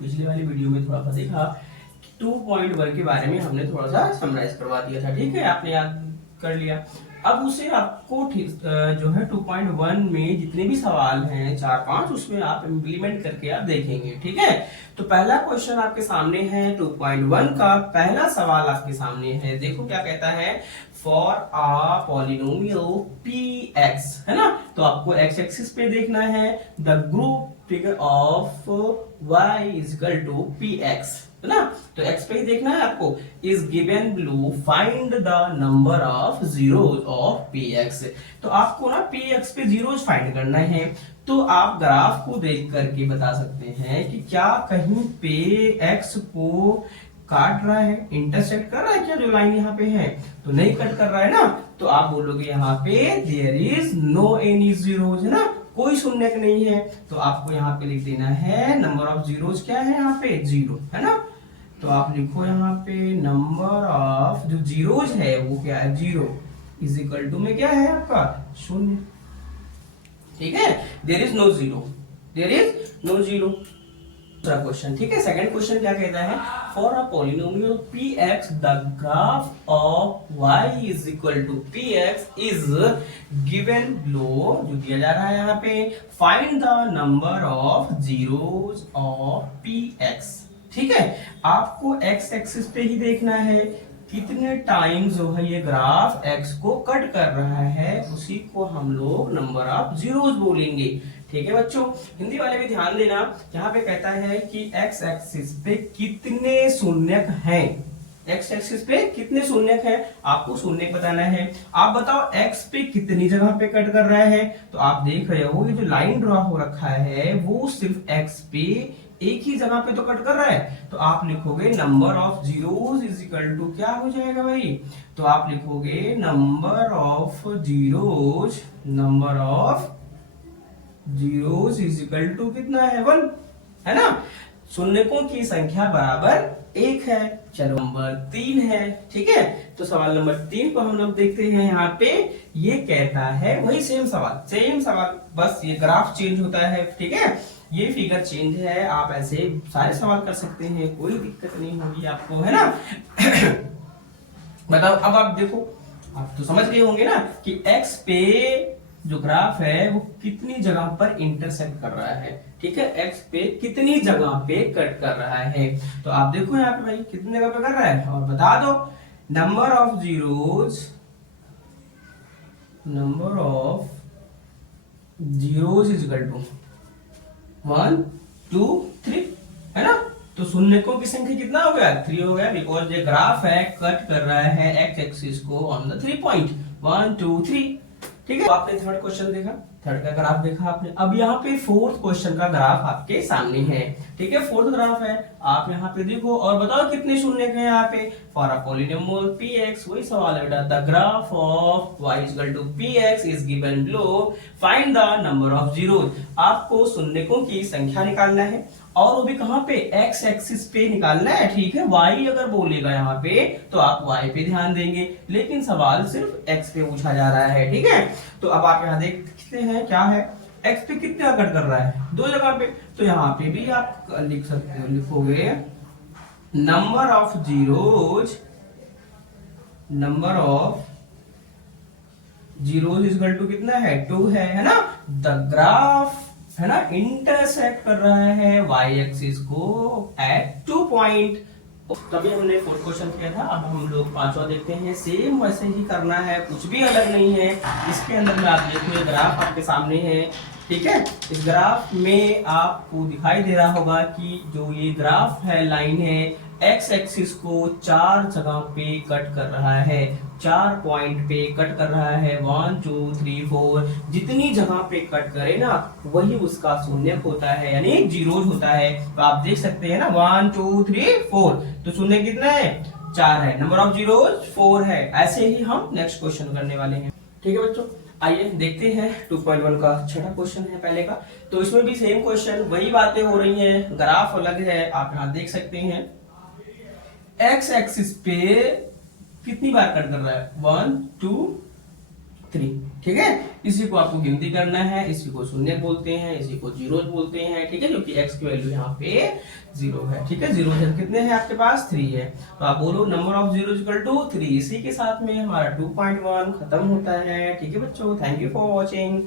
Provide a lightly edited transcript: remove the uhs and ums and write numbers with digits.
पिछली वाली वीडियो में थोड़ा सा देखा 2.1 के बारे में हमने थोड़ा सा समराइज करवा दिया था, ठीक है, आपने याद कर लिया। अब उसे आपको जो है 2.1 में जितने भी सवाल हैं 4-5 उसमें आप इम्प्लीमेंट करके आप देखेंगे, ठीक है। तो पहला क्वेश्चन आपके सामने है 2.1 का पहला सवाल आपके सामने है। देखो क्या कहता है, फॉर आ पॉलिनोमियल px, है ना। तो आपको x एक्सिस पे देखना है the group figure of y is equal to px, है ना। तो x पे ही देखना है आपको। Is given below find the number of zeros of px। तो आपको ना px पे जीरोज फाइंड करना है। तो आप ग्राफ को देख करके बता सकते हैं कि क्या कहीं पे x को काट रहा है, इंटरसेक्ट कर रहा है क्या, जो लाइन यहाँ पे है। तो नहीं कट कर रहा है ना, तो आप बोलोगे यहाँ पे there is no any zeros, है ना, कोई शून्यक नहीं है। तो आपको यहाँ पे लिख देना है नंबर ऑफ जीरोज क्या है यहाँ पे, जीरो, है ना। तो आप लिखो यहाँ पे नंबर ऑफ जो जीरोज है वो क्या है, जीरो इज इक्वल टू में क्या है आपका, शून्य, ठीक है। There is no zero, there is no zero. दूसरा क्वेश्चन, ठीक है। सेकंड क्वेश्चन क्या कहता है, for a polynomial px the graph of y is equal to px is given below, जो दिया जा रहा है यहाँ पे, find the number of zeros of px, ठीक है। आपको x एक्सिस पे ही देखना है कितने टाइम जो है ये ग्राफ x को कट कर रहा है, उसी को हम लोग नंबर ऑफ जीरोज बोलेंगे, ठीक है बच्चों। हिंदी वाले भी ध्यान देना, यहाँ पे कहता है कि x एक्सिस पे कितने शून्यक हैं, x एक्सिस पे कितने शून्यक हैं, आपको शून्यक बताना है। आप बताओ x पे कितनी जगह पे कट कर रहा है। तो आप देख रहे हो ये जो लाइन ड्रॉ हो रखा है वो सिर्फ x पे एक ही जगह पे तो कट कर रहा है। तो आप लिखोगे number of zeros is equal to क्या हो जाएगा भाई, तो आप लिखोगे number of zeros, number of zeros is equal to कितना है, 1, है ना। शून्यकों की संख्या बराबर 1 है। चलो नंबर 3 है, ठीक है। तो सवाल नंबर 3 को हम लोग देखते हैं। यहाँ पे ये कहता है वही सेम सवाल, बस ये ग्राफ चेंज होता है, ठीक है, ये फिगर चेंज है। आप ऐसे सारे सवाल कर सकते हैं, कोई दिक्कत नहीं होगी आपको, है ना। बताओ, अब आप देखो, आप तो समझ गए होंगे ना कि x पे जो ग्राफ है वो कितनी जगह पर इंटरसेक्ट कर रहा है, ठीक है, x पे कितनी जगह पे कट कर रहा है। तो आप देखो यहाँ पे भाई कितनी जगह पे कर रहा है, और बता दो number of zeros, number of zeros is equal to 1 2 3, है ना। तो शून्यकों की संख्या कितना हो गया, 3 हो गया, बिकॉज ये ग्राफ है कट कर रहा है x एक्सिस को ऑन द 3 पॉइंट 1 2 3, ठीक है। तो आपने थर्ड क्वेश्चन देखा, थर्ड का ग्राफ देखा आपने। अब यहाँ पे फोर्थ क्वेश्चन का ग्राफ आपके सामने है, ठीक है, फोर्थ ग्राफ है। आप यहाँ पे देखो और बताओ कितने शून्य हैं यहाँ पे। फॉर अ पॉलिनोमियल px, वही सवाल है बेटा, the graph of y is equal to px is given below, find the number of zeros. आपको शून्यकों की संख्या निकालना है, और वो भी कहां पे, x एक्सिस पे निकालना है, ठीक है। y अगर बोलेगा यहाँ पे तो आप y पे ध्यान देंगे, लेकिन सवाल सिर्फ x पे पूछा जा रहा है, ठीक है। तो अब आप यहाँ देखते हैं क्या है, x पे कितना कट कर रहा है, 2 जगह पे। तो यहाँ पे भी आप लिख सकते हो, लिखोगे number of zeros, number of zeros is equal to कितना है, 2 है ना। द ग्राफ, है ना, इंटरसेक्ट कर रहा है y एक्सिस को एट 2 पॉइंट। तभी हमने फोर्थ क्वेश्चन किया था। अब हम लोग पांचवा देखते हैं, सेम वैसे ही करना है, कुछ भी अलग नहीं है। इसके अंदर में आप देखो ये ग्राफ आपके सामने है, ठीक है। इस ग्राफ में आपको दिखाई दे रहा होगा कि जो ये ग्राफ है, लाइन है, x एक्सिस को 4 जगह पे कट कर रहा है, 4 पॉइंट पे कट कर रहा है, 1 2 3 4, जितनी जगह पे कट करे ना वही उसका शून्यक होता है, यानी जीरोज होता है। तो आप देख सकते हैं ना 1 2 3 4, तो शून्य कितना है, 4 है, नंबर ऑफ जीरोज 4 है। ऐसे ही हम नेक्स्ट क्वेश्चन करने वाले हैं, ठीक है बच्चों। आइए देखते हैं 2.1 का छठा क्वेश्चन है पहले का। तो इसमें भी सेम क्वेश्चन, वही बातें हो रही हैं, ग्राफ अलग है, आप यहाँ देख सकते हैं। x एक्सिस पे कितनी बार कट कर रहा है, 1 2 3। ठीक है, इसी को आपको गिनती करना है, इसी को शून्य बोलते हैं, इसी को जीरो बोलते हैं। ठीक है, क्योंकि x की वैल्यू यहाँ पे 0 है। ठीक है, जीरो है, कितने हैं आपके पास 3 है, तो आप बोलो number of zero equal to 3। इसी के साथ में हमारा 2.1 खत्म होता है। ठीक है बच्चों, थैंक यू फॉर वॉचिंग।